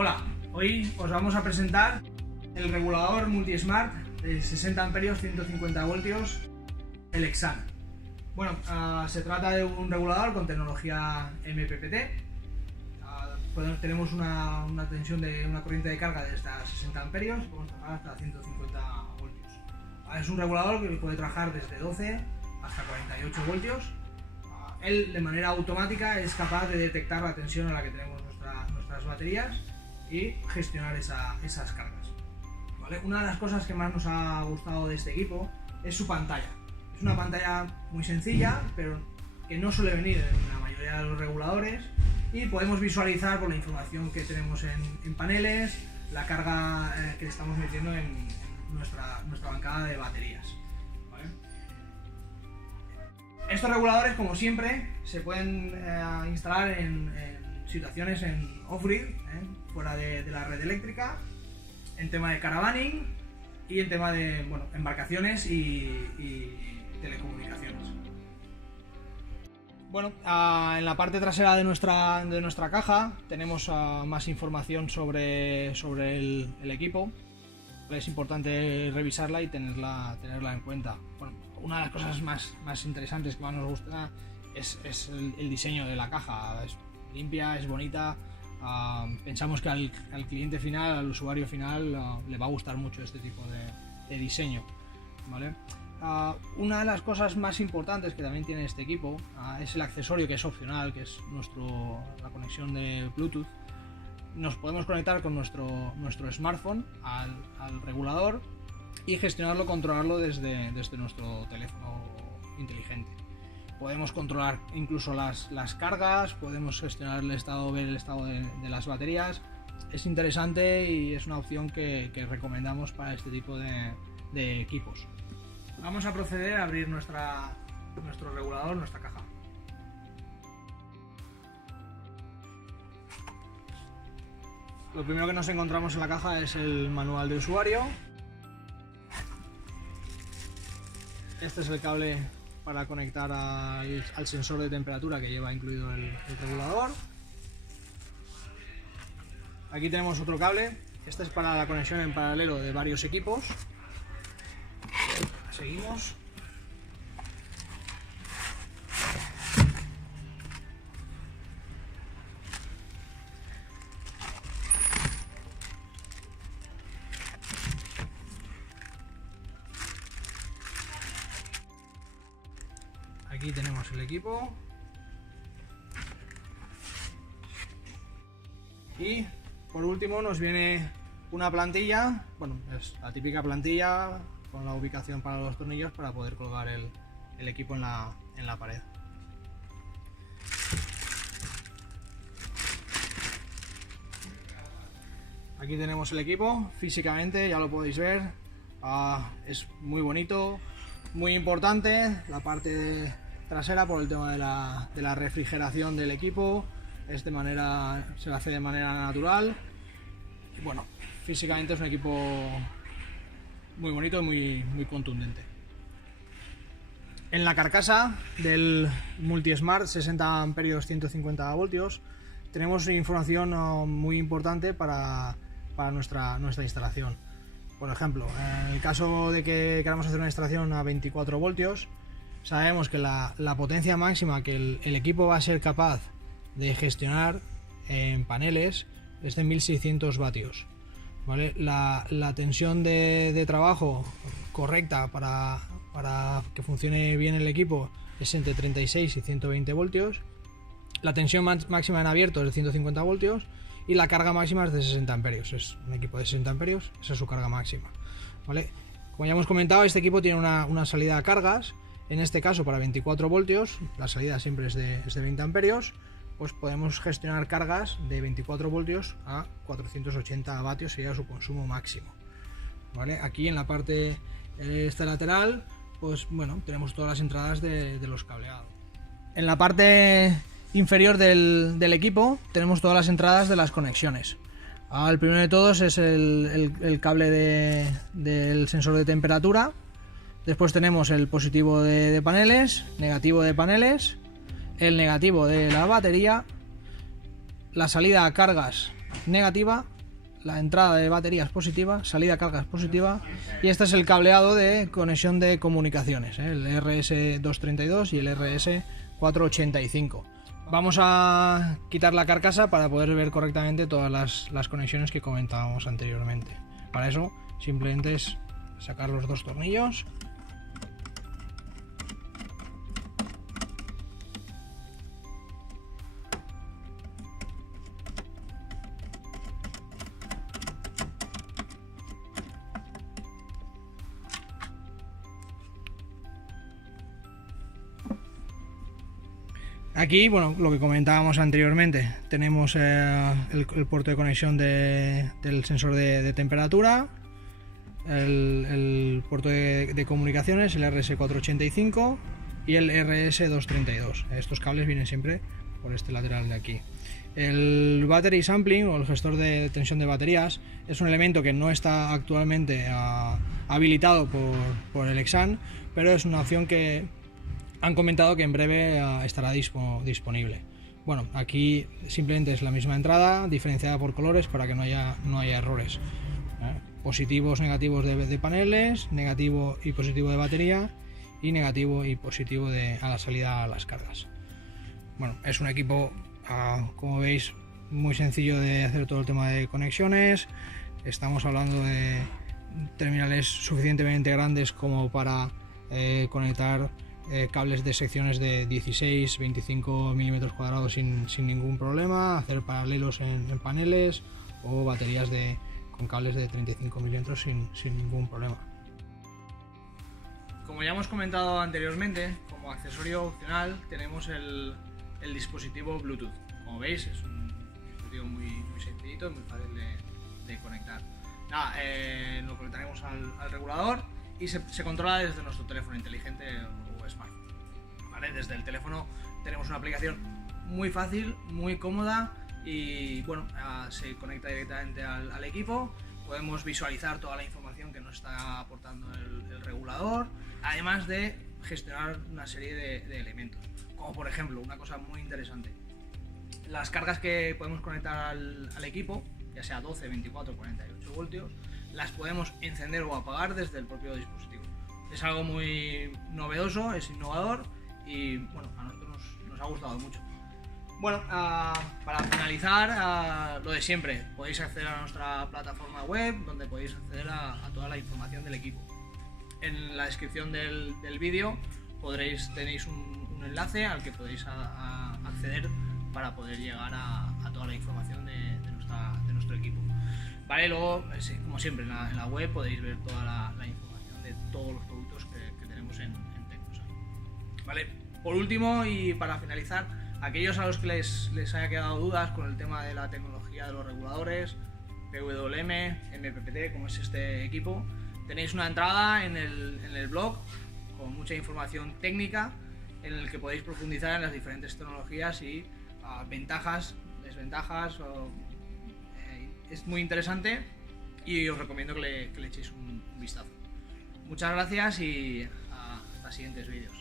Hola, hoy os vamos a presentar el regulador Multismart de 60 amperios 150 voltios, el Exan. Bueno, se trata de un regulador con tecnología MPPT. Tenemos una tensión de una corriente de carga de hasta 60 amperios, podemos trabajar hasta 150 voltios. Es un regulador que puede trabajar desde 12 hasta 48 voltios. Él de manera automática es capaz de detectar la tensión a la que tenemos nuestras baterías y gestionar esas cargas. ¿Vale? Una de las cosas que más nos ha gustado de este equipo es su pantalla. Es una pantalla muy sencilla, pero que no suele venir en la mayoría de los reguladores, y podemos visualizar por la información que tenemos en paneles la carga que le estamos metiendo en nuestra bancada de baterías. ¿Vale? Estos reguladores, como siempre, se pueden instalar en situaciones en off-grid, fuera de la red eléctrica, en tema de caravaning y en tema de embarcaciones y telecomunicaciones. Bueno, en la parte trasera de nuestra caja tenemos más información sobre el equipo. Es importante revisarla y tenerla en cuenta. Bueno, una de las cosas más interesantes que más nos gusta es el diseño de la caja. Es limpia, es bonita. Pensamos que al cliente final, al usuario final, le va a gustar mucho este tipo de diseño, ¿vale? Una de las cosas más importantes que también tiene este equipo es el accesorio, que es opcional, que es la conexión de Bluetooth. Nos podemos conectar con nuestro smartphone al regulador y gestionarlo, controlarlo desde nuestro teléfono inteligente. Podemos controlar incluso las cargas, podemos gestionar ver el estado de las baterías. Es interesante y es una opción que recomendamos para este tipo de equipos. Vamos a proceder a abrir nuestro regulador, nuestra caja. Lo primero que nos encontramos en la caja es el manual de usuario. Este es el cable para conectar al sensor de temperatura que lleva incluido el regulador. Aquí tenemos otro cable. Este es para la conexión en paralelo de varios equipos. Seguimos. Aquí tenemos el equipo. Y por último nos viene una plantilla. Bueno, es la típica plantilla con la ubicación para los tornillos para poder colgar el equipo en la pared. Aquí tenemos el equipo físicamente, ya lo podéis ver. Es muy bonito, muy importante la parte trasera por el tema de la refrigeración del equipo. Se hace de manera natural. Y bueno, físicamente es un equipo muy bonito y muy contundente. En la carcasa del Multismart 60 amperios 150 voltios tenemos información muy importante para nuestra instalación. Por ejemplo, en el caso de que queramos hacer una instalación a 24 voltios, sabemos que la potencia máxima que el equipo va a ser capaz de gestionar en paneles es de 1600 vatios. ¿Vale? La tensión de trabajo correcta para que funcione bien el equipo es entre 36 y 120 voltios. La tensión máxima en abierto es de 150 voltios y la carga máxima es de 60 amperios. Es un equipo de 60 amperios, esa es su carga máxima. ¿Vale? Como ya hemos comentado, este equipo tiene una salida a cargas. En este caso, para 24 voltios, la salida siempre es de 20 amperios. Pues podemos gestionar cargas de 24 voltios a 480 vatios, sería su consumo máximo. ¿Vale? Aquí en la parte esta lateral, pues bueno, tenemos todas las entradas de los cableados. En la parte inferior del equipo tenemos todas las entradas de las conexiones. El primero de todos es el cable del sensor de temperatura. Después tenemos el positivo de paneles, negativo de paneles, el negativo de la batería, la salida a cargas negativa, la entrada de batería es positiva, salida de carga es positiva, y este es el cableado de conexión de comunicaciones, el RS232 y el RS485. Vamos a quitar la carcasa para poder ver correctamente todas las conexiones que comentábamos anteriormente. Para eso simplemente es sacar los dos tornillos. Aquí, bueno, lo que comentábamos anteriormente, tenemos el puerto de conexión del sensor de temperatura, el puerto de comunicaciones, el RS485 y el RS232. Estos cables vienen siempre por este lateral de aquí. El battery sampling o el gestor de tensión de baterías es un elemento que no está actualmente habilitado por el Exam, pero es una opción que han comentado que en breve estará disponible. Bueno, aquí simplemente es la misma entrada, diferenciada por colores para que no haya errores. Positivos, negativos de paneles, negativo y positivo de batería, y negativo y positivo a la salida a las cargas. Bueno, es un equipo, como veis, muy sencillo de hacer todo el tema de conexiones. Estamos hablando de terminales suficientemente grandes como para conectar cables de secciones de 16-25 milímetros cuadrados sin ningún problema, hacer paralelos en paneles o baterías con cables de 35 milímetros sin ningún problema. Como ya hemos comentado anteriormente, como accesorio opcional tenemos el dispositivo Bluetooth. Como veis, es un dispositivo muy sencillito y muy fácil de conectar. Nada, lo conectaremos al regulador y se controla desde nuestro teléfono inteligente o smartphone. ¿Vale? Desde el teléfono tenemos una aplicación muy fácil, muy cómoda y bueno, se conecta directamente al equipo. Podemos visualizar toda la información que nos está aportando el regulador, además de gestionar una serie de elementos, como por ejemplo, una cosa muy interesante, las cargas que podemos conectar al equipo, ya sea 12, 24, 48 voltios, las podemos encender o apagar desde el propio dispositivo. Es algo muy novedoso, es innovador y bueno, a nosotros nos ha gustado mucho. Bueno, para finalizar, lo de siempre, podéis acceder a nuestra plataforma web donde podéis acceder a toda la información del equipo. En la descripción del vídeo tenéis un enlace al que podéis acceder para poder llegar a toda la información de nuestro equipo. Vale, luego, como siempre, en la web podéis ver toda la información de todos los productos que tenemos en Tecnosa. Vale, por último y para finalizar, aquellos a los que les haya quedado dudas con el tema de la tecnología de los reguladores, PWM, MPPT, como es este equipo, tenéis una entrada en el blog con mucha información técnica en el que podéis profundizar en las diferentes tecnologías y ventajas, desventajas. Es muy interesante y os recomiendo que le echéis un vistazo. Muchas gracias y hasta siguientes vídeos.